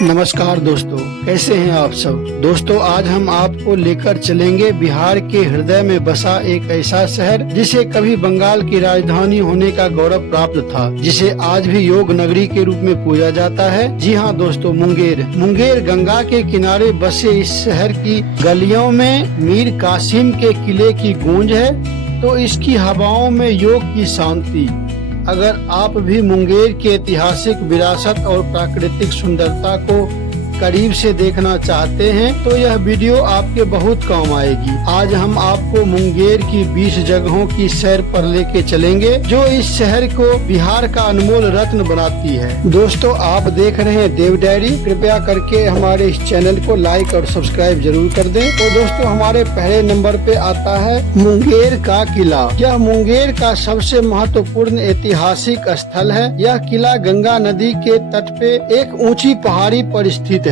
नमस्कार दोस्तों, कैसे हैं आप सब। दोस्तों, आज हम आपको लेकर चलेंगे बिहार के हृदय में बसा एक ऐसा शहर जिसे कभी बंगाल की राजधानी होने का गौरव प्राप्त था, जिसे आज भी योग नगरी के रूप में पूजा जाता है। जी हाँ दोस्तों, मुंगेर गंगा के किनारे बसे इस शहर की गलियों में मीर कासिम के किले की गूंज है, तो इसकी हवाओं में योग की शांति। अगर आप भी मुंगेर के ऐतिहासिक विरासत और प्राकृतिक सुंदरता को करीब से देखना चाहते हैं तो यह वीडियो आपके बहुत काम आएगी। आज हम आपको मुंगेर की 20 जगहों की सैर पर लेके चलेंगे जो इस शहर को बिहार का अनमोल रत्न बनाती है। दोस्तों, आप देख रहे हैं देव डायरी। कृपया करके हमारे इस चैनल को लाइक और सब्सक्राइब जरूर कर दें। तो दोस्तों, हमारे पहले नंबर पे आता है मुंगेर का किला। यह मुंगेर का सबसे महत्वपूर्ण ऐतिहासिक स्थल है। यह किला गंगा नदी के तट पे एक ऊंची पहाड़ी पर स्थित है।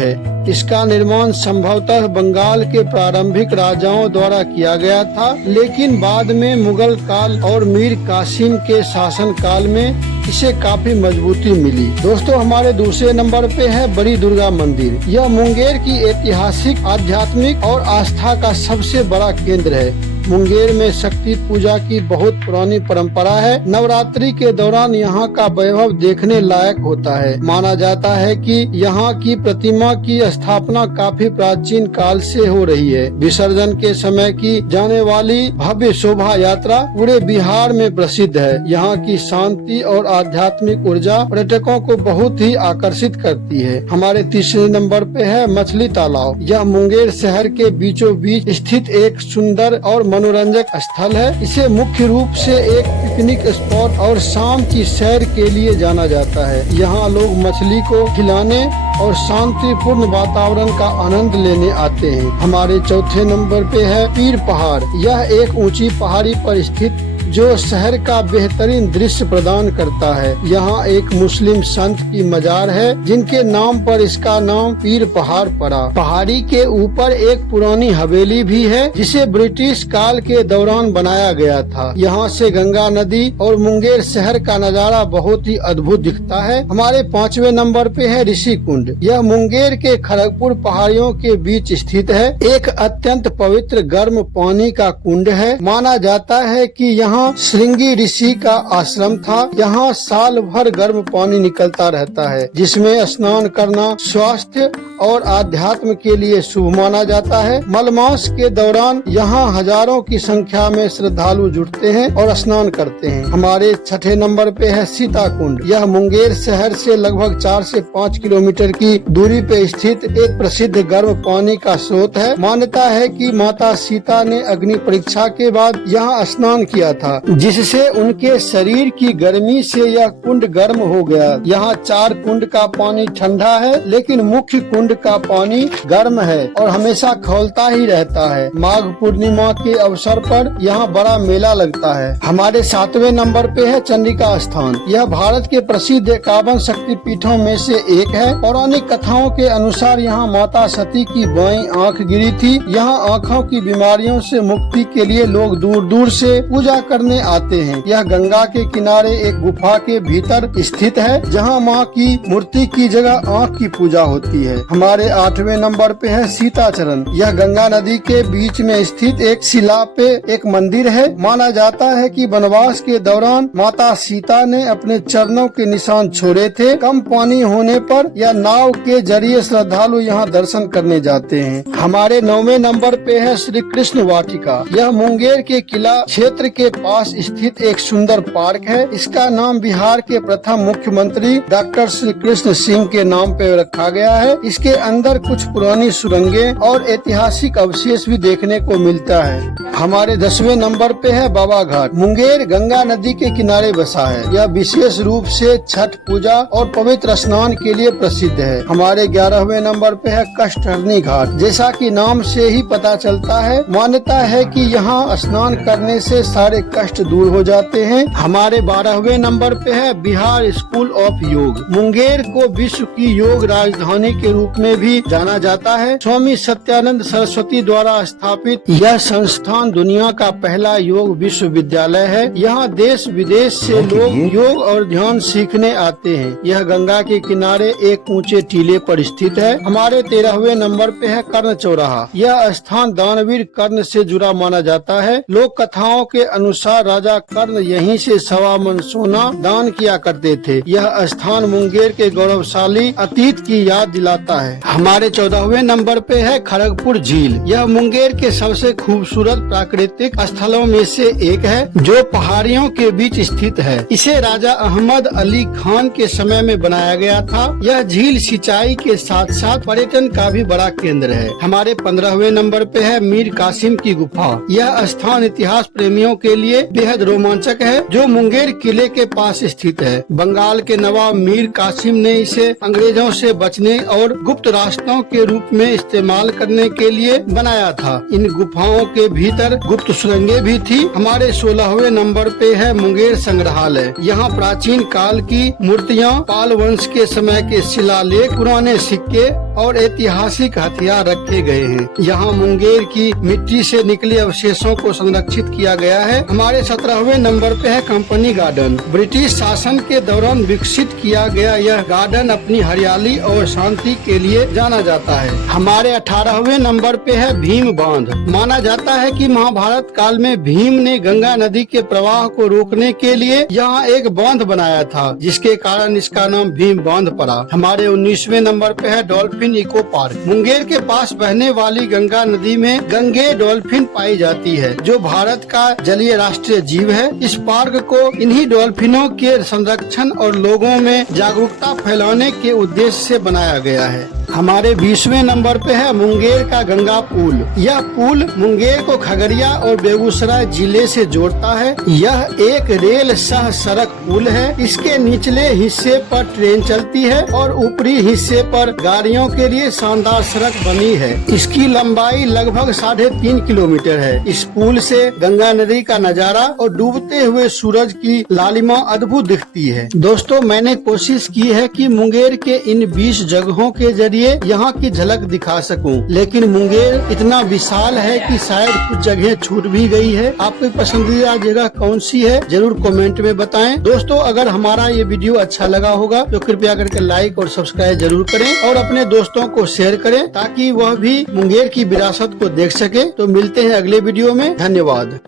इसका निर्माण संभवतः बंगाल के प्रारंभिक राजाओं द्वारा किया गया था, लेकिन बाद में मुगल काल और मीर कासिम के शासन काल में इसे काफी मजबूती मिली। दोस्तों, हमारे दूसरे नंबर पे है बड़ी दुर्गा मंदिर। यह मुंगेर की ऐतिहासिक, आध्यात्मिक और आस्था का सबसे बड़ा केंद्र है। मुंगेर में शक्ति पूजा की बहुत पुरानी परंपरा है। नवरात्रि के दौरान यहाँ का वैभव देखने लायक होता है। माना जाता है कि यहाँ की प्रतिमा की स्थापना काफी प्राचीन काल से हो रही है। विसर्जन के समय की जाने वाली भव्य शोभा यात्रा पूरे बिहार में प्रसिद्ध है। यहाँ की शांति और आध्यात्मिक ऊर्जा पर्यटकों को बहुत ही आकर्षित करती है। हमारे तीसरे नंबर पे है मछली तालाब। यह मुंगेर शहर के बीचों बीच स्थित एक सुंदर और मनोरंजक स्थल है। इसे मुख्य रूप से एक पिकनिक स्पॉट और शाम की सैर के लिए जाना जाता है। यहाँ लोग मछली को खिलाने और शांतिपूर्ण वातावरण का आनंद लेने आते हैं। हमारे चौथे नंबर पे है पीर पहाड़। यह एक ऊंची पहाड़ी पर स्थित जो शहर का बेहतरीन दृश्य प्रदान करता है। यहाँ एक मुस्लिम संत की मजार है जिनके नाम पर इसका नाम पीर पहाड़ पड़ा। पहाड़ी के ऊपर एक पुरानी हवेली भी है जिसे ब्रिटिश काल के दौरान बनाया गया था। यहाँ से गंगा नदी और मुंगेर शहर का नजारा बहुत ही अद्भुत दिखता है। हमारे पांचवें नंबर पे है ऋषि कुंड। यह मुंगेर के खड़गपुर पहाड़ियों के बीच स्थित है। एक अत्यंत पवित्र गर्म पानी का कुंड है। माना जाता है कि यहाँ श्रृंगी ऋषि का आश्रम था। यहाँ साल भर गर्म पानी निकलता रहता है, जिसमें स्नान करना स्वास्थ्य और आध्यात्म के लिए शुभ माना जाता है। मलमास के दौरान यहाँ हजारों की संख्या में श्रद्धालु जुटते हैं और स्नान करते हैं। हमारे छठे नंबर पे है सीता कुंड। यह मुंगेर शहर से लगभग 4 से 5 किलोमीटर की दूरी पे स्थित एक प्रसिद्ध गर्म पानी का स्रोत है। मान्यता है कि माता सीता ने अग्नि परीक्षा के बाद यहाँ स्नान किया था, जिससे उनके शरीर की गर्मी से यह कुंड गर्म हो गया। यहाँ 4 कुंड का पानी ठंडा है, लेकिन मुख्य कुंड का पानी गर्म है और हमेशा खौलता ही रहता है। माघ पूर्णिमा के अवसर पर यहाँ बड़ा मेला लगता है। हमारे 7वें नंबर पे है चंडिका स्थान। यह भारत के प्रसिद्ध 51 शक्तिपीठों में से एक है। पौराणिक कथाओं के अनुसार यहाँ माता सती की बाईं आंख गिरी थी। यहाँ आँखों की बीमारियों से मुक्ति के लिए लोग दूर दूर से पूजा करने आते हैं। यह गंगा के किनारे एक गुफा के भीतर स्थित है, जहाँ माँ की मूर्ति की जगह आँख की पूजा होती है। हमारे 8वें नंबर पे है सीताचरण। यह गंगा नदी के बीच में स्थित एक शिला पे एक मंदिर है। माना जाता है कि वनवास के दौरान माता सीता ने अपने चरणों के निशान छोड़े थे। कम पानी होने पर या नाव के जरिए श्रद्धालु यहाँ दर्शन करने जाते हैं। हमारे 9वें नंबर पे है श्री कृष्ण वाटिका। यह मुंगेर के किला क्षेत्र के पास स्थित एक सुंदर पार्क है। इसका नाम बिहार के प्रथम मुख्यमंत्री डॉक्टर श्री कृष्ण सिंह के नाम पे रखा गया है। इसके अंदर कुछ पुरानी सुरंगें और ऐतिहासिक अवशेष भी देखने को मिलता है। हमारे 10वें नंबर पे है बाबा घाट। मुंगेर गंगा नदी के किनारे बसा है। यह विशेष रूप से छठ पूजा और पवित्र स्नान के लिए प्रसिद्ध है। हमारे 11वें नंबर पे है कष्टहरनी घाट। जैसा कि नाम से ही पता चलता है, मान्यता है कि यहाँ स्नान करने से सारे कष्ट दूर हो जाते हैं। हमारे 12वें नंबर पे है बिहार स्कूल ऑफ योग। मुंगेर को विश्व की योग राजधानी के रूप में भी जाना जाता है। स्वामी सत्यानंद सरस्वती द्वारा स्थापित यह संस्थान दुनिया का पहला योग विश्वविद्यालय है। यहाँ देश विदेश से लोग योग और ध्यान सीखने आते हैं। यह गंगा के किनारे एक ऊंचे टीले पर स्थित है। हमारे 13वें नंबर पे है कर्ण चौराहा। यह स्थान दानवीर कर्ण से जुड़ा माना जाता है। लोक कथाओं के अनुसार राजा कर्ण यहीं से 1.25 मन सोना दान किया करते थे। यह स्थान मुंगेर के गौरवशाली अतीत की याद दिलाता है। हमारे 14वें नंबर पे है खड़गपुर झील। यह मुंगेर के सबसे खूबसूरत प्राकृतिक स्थलों में से एक है, जो पहाड़ियों के बीच स्थित है। इसे राजा अहमद अली खान के समय में बनाया गया था। यह झील सिंचाई के साथ साथ पर्यटन का भी बड़ा केंद्र है। हमारे 15वें नंबर पे है मीर कासिम की गुफा। यह स्थान इतिहास प्रेमियों के लिए बेहद रोमांचक है, जो मुंगेर किले के पास स्थित है। बंगाल के नवाब मीर कासिम ने इसे अंग्रेजों से बचने और गुप्त रास्तों के रूप में इस्तेमाल करने के लिए बनाया था। इन गुफाओं के भीतर गुप्त सुरंगें भी थी। हमारे 16वें नंबर पे है मुंगेर संग्रहालय। यहाँ प्राचीन काल की मूर्तियाँ, पाल वंश के समय के शिलालेख, पुराने सिक्के और ऐतिहासिक हथियार रखे गए हैं। यहाँ मुंगेर की मिट्टी से निकले अवशेषों को संरक्षित किया गया है। हमारे 17वें नंबर पे है कंपनी गार्डन। ब्रिटिश शासन के दौरान विकसित किया गया यह गार्डन अपनी हरियाली और शांति के लिए जाना जाता है। हमारे 18वें नंबर पे है भीम बांध। माना जाता है कि महाभारत काल में भीम ने गंगा नदी के प्रवाह को रोकने के लिए यहाँ एक बांध बनाया था, जिसके कारण इसका नाम भीम बांध पड़ा। हमारे 19वें नंबर पे है डॉल्फिन इको पार्क। मुंगेर के पास बहने वाली गंगा नदी में गंगे डॉल्फिन पाई जाती है, जो भारत का जलीय राष्ट्रीय जीव है। इस पार्क को इन्हीं डॉल्फिनों के संरक्षण और लोगों में जागरूकता फैलाने के उद्देश्य से बनाया गया है। हमारे 20वें नंबर पे है मुंगेर का गंगा पुल। यह पुल मुंगेर को खगड़िया और बेगूसराय जिले से जोड़ता है। यह एक रेल सह सड़क पुल है। इसके निचले हिस्से पर ट्रेन चलती है और ऊपरी हिस्से पर गाड़ियों के लिए शानदार सड़क बनी है। इसकी लंबाई लगभग 3.5 किलोमीटर है। इस पुल से गंगा नदी का नजारा और डूबते हुए सूरज की लालिमा अद्भुत दिखती है। दोस्तों, मैंने कोशिश की है कि मुंगेर के इन 20 जगहों के जरिए यहाँ की झलक दिखा सकूं, लेकिन मुंगेर इतना विशाल है कि शायद कुछ जगह छूट भी गई है। आपकी पसंदीदा जगह कौन सी है, जरूर कमेंट में बताएं। दोस्तों, अगर हमारा ये वीडियो अच्छा लगा होगा तो कृपया करके लाइक और सब्सक्राइब जरूर करें और अपने दोस्तों को शेयर करें, ताकि वह भी मुंगेर की विरासत को देख सके। तो मिलते हैं अगले वीडियो में। धन्यवाद।